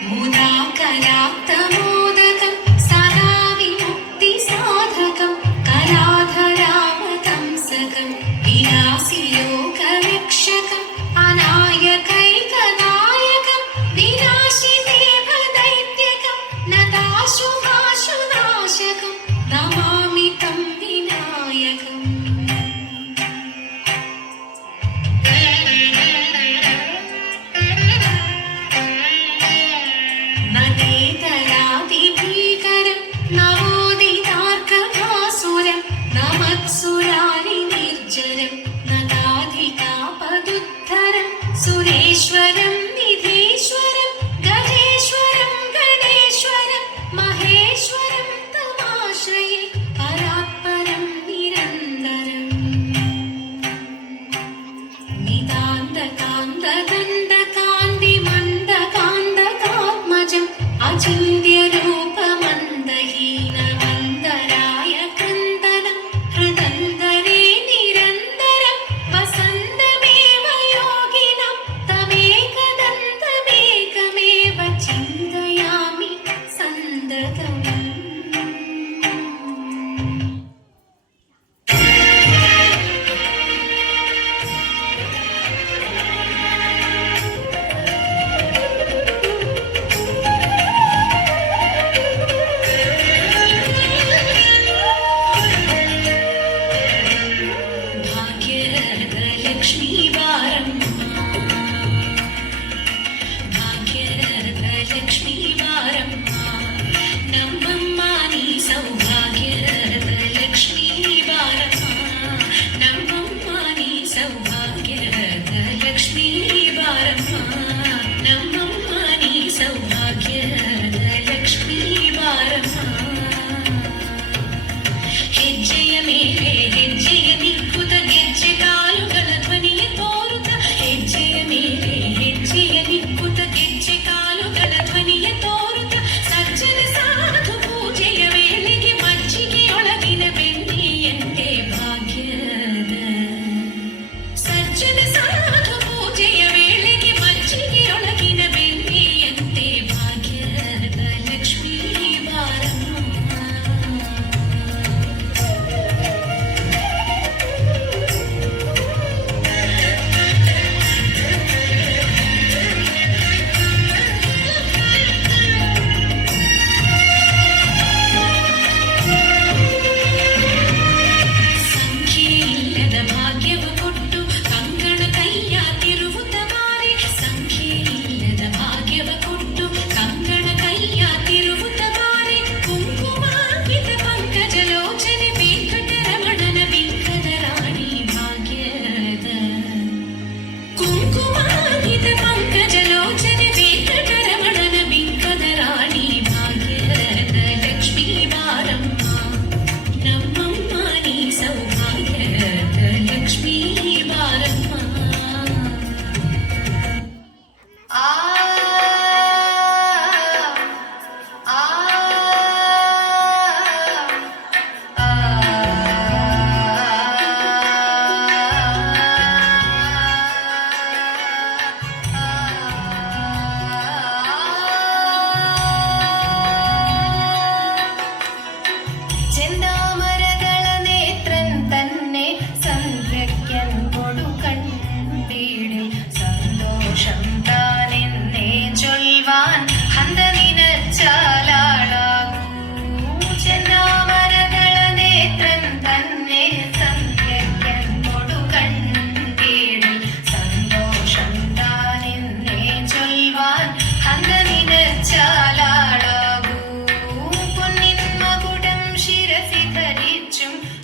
लाक्तमोदकम् सदाविमुक्तिसाधकम् कलाधरावतंसकम् विलासिरो heaven தரித்தும்